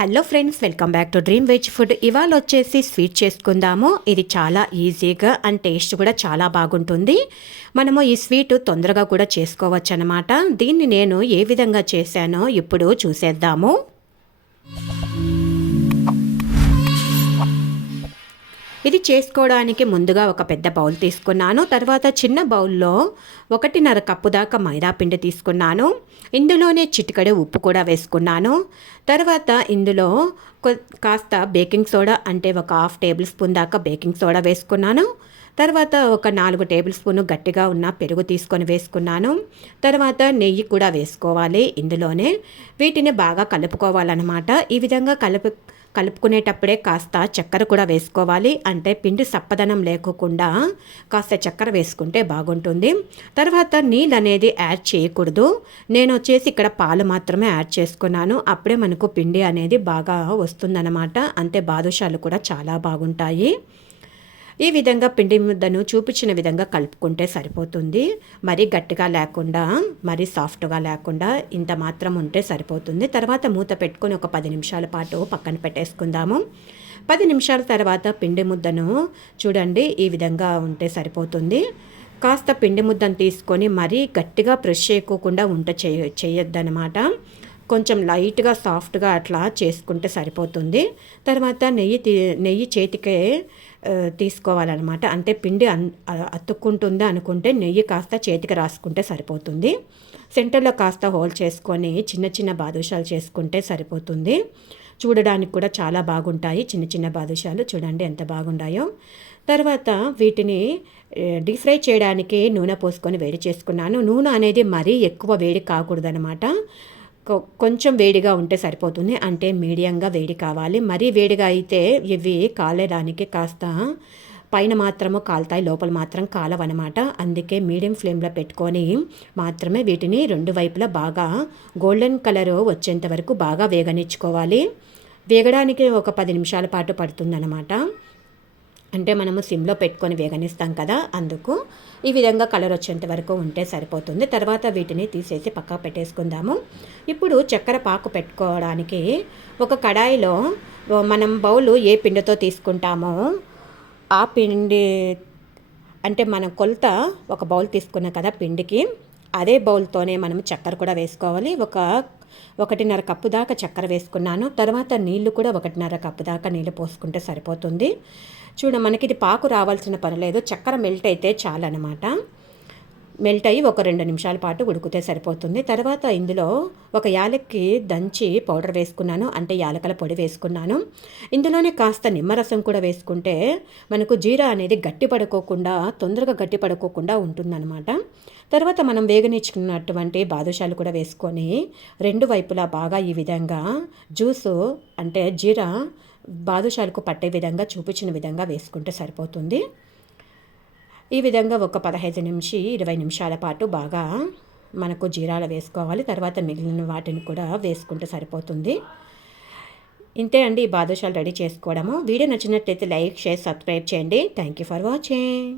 Hello friends, welcome back to dream veg food. ఇవాళ వచ్చేసి sweet చేసుకుందాము. ఇది చాలా ఈజీగా అండ్ టేస్ట్ కూడా చాలా బాగుంటుంది. మనము ఈ స్వీట్ తొందరగా కూడా చేసుకోవచ్చు అన్నమాట. దీన్ని నేను ఏ విధంగా చేశానో ఇప్పుడు చూసేద్దాము. ఇది చేసుకోవడానికి ముందుగా ఒక పెద్ద బౌల్ తీసుకున్నాను. తర్వాత చిన్న బౌల్లో 1.5 కప్పు దాకా మైదా పిండి తీసుకున్నాను. ఇందులోనే చిటికెడు ఉప్పు కూడా వేసుకున్నాను. తర్వాత ఇందులో కాస్త బేకింగ్ సోడా అంటే ఒక 1/2 టేబుల్ స్పూన్ దాకా బేకింగ్ సోడా వేసుకున్నాను. తర్వాత ఒక 4 టేబుల్ స్పూన్ గట్టిగా ఉన్న పెరుగు తీసుకొని వేసుకున్నాను. తర్వాత నెయ్యి కూడా వేసుకోవాలి ఇందులోనే. వీటిని బాగా కలుపుకోవాలన్నమాట. ఈ విధంగా కలుపుకునేటప్పుడే కాస్త చక్కెర కూడా వేసుకోవాలి. అంటే పిండి సప్పదనం లేకోకుండా కాస్త చక్కెర వేసుకుంటే బాగుంటుంది. తర్వాత నీళ్ళు అనేది యాడ్ చేయకూడదు. నేను వచ్చేసి ఇక్కడ పాలు మాత్రమే యాడ్ చేసుకున్నాను. అప్పుడే మనకు పిండి అనేది బాగా వస్తుందన్నమాట. అంతే బాదుషాలు కూడా చాలా బాగుంటాయి. ఈ విధంగా పిండి ముద్దను చూపించిన విధంగా కలుపుకుంటే సరిపోతుంది. మరీ గట్టిగా లేకుండా మరీ సాఫ్ట్గా లేకుండా ఇంత మాత్రం ఉంటే సరిపోతుంది. తర్వాత మూత పెట్టుకొని ఒక 10 నిమిషాల పాటు పక్కన పెట్టేసుకుందాము. 10 నిమిషాల తర్వాత పిండి ముద్దను చూడండి, ఈ విధంగా ఉంటే సరిపోతుంది. కాస్త పిండి ముద్దను తీసుకొని మరీ గట్టిగా ప్రెస్ చేయకోకుండా చేయొద్దనమాట. కొంచెం లైట్గా సాఫ్ట్గా అట్లా చేసుకుంటే సరిపోతుంది. తర్వాత నెయ్యి చేతికే తీసుకోవాలన్నమాట. అంటే పిండి అతుక్కుంటుంది అనుకుంటే నెయ్యి కాస్త చేతికి రాసుకుంటే సరిపోతుంది. సెంటర్లో కాస్త హోల్ చేసుకొని చిన్న చిన్న బాదుషాలు చేసుకుంటే సరిపోతుంది. చూడడానికి కూడా చాలా బాగుంటాయి. చిన్న చిన్న బాదుషాలు చూడండి ఎంత బాగుంటాయో. తర్వాత వీటిని డీప్ ఫ్రై చేయడానికి నూనె పోసుకొని వేడి చేసుకున్నాను. నూనె అనేది మరీ ఎక్కువ వేడి కాకూడదనమాట. కొంచెం వేడిగా ఉంటే సరిపోతుంది. అంటే మీడియంగా వేడి కావాలి. మరీ వేడిగా అయితే ఇవి కాలేదానికి కాస్త పైన మాత్రము కాలుతాయి, లోపల మాత్రం కాలవన్నమాట. అందుకే మీడియం ఫ్లేమ్లో పెట్టుకొని మాత్రమే వీటిని 2 వైపులా బాగా గోల్డెన్ కలర్ వచ్చేంత వరకు బాగా వేగనిచ్చుకోవాలి. వేగడానికి ఒక 10 నిమిషాల పాటు పడుతుందన్నమాట. అంటే మనము సిమ్లో పెట్టుకొని వేగనిస్తాం కదా, అందుకు ఈ విధంగా కలర్ వచ్చేంత వరకు ఉంటే సరిపోతుంది. తర్వాత వీటిని తీసేసి పక్కకు పెట్టేసుకుందాము. ఇప్పుడు చక్కెర పాకు పెట్టుకోవడానికి ఒక కడాయిలో మనం బౌలు ఏ పిండితో తీసుకుంటామో ఆ పిండి, అంటే మనం కొలత ఒక బౌల్ తీసుకున్నాం కదా పిండికి, అదే బౌల్తోనే మనం చక్కెర కూడా వేసుకోవాలి. 1.5 కప్పు దాకా చక్కెర వేసుకున్నాను. తర్వాత నీళ్లు కూడా 1.5 కప్పు దాకా నీళ్ళు పోసుకుంటే సరిపోతుంది. మనకి ఇది పాకు రావాల్సిన పని లేదు. చక్కెర మెల్ట్ అయితే చాలన్నమాట. మెల్ట్ అయ్యి ఒక 2 నిమిషాల పాటు ఉడికితే సరిపోతుంది. తర్వాత ఇందులో ఒక యాలక్కి దంచి పౌడర్ వేసుకున్నాను. అంటే యాలకల పొడి వేసుకున్నాను. ఇందులోనే కాస్త నిమ్మరసం కూడా వేసుకుంటే మనకు జీరా అనేది తొందరగా గట్టిపడుకోకుండా ఉంటుందన్నమాట. తర్వాత మనం వేగనిచ్చుకున్నటువంటి బాదుషాలు కూడా వేసుకొని 2 వైపులా బాగా ఈ విధంగా జ్యూసు అంటే జీరా బాదుషాలకు పట్టే విధంగా చూపించిన విధంగా వేసుకుంటే సరిపోతుంది. ఈ విధంగా ఒక 15 నుంచి 20 నిమిషాల పాటు బాగా మనకు జీరాలు వేసుకోవాలి. తర్వాత మిగిలిన వాటిని కూడా వేసుకుంటే సరిపోతుంది. ఇంతే అండి, ఈ బాదుషాలు రెడీ చేసుకోవడము. వీడియో నచ్చినట్లయితే లైక్, షేర్, సబ్స్క్రైబ్ చేయండి. Thank you for watching.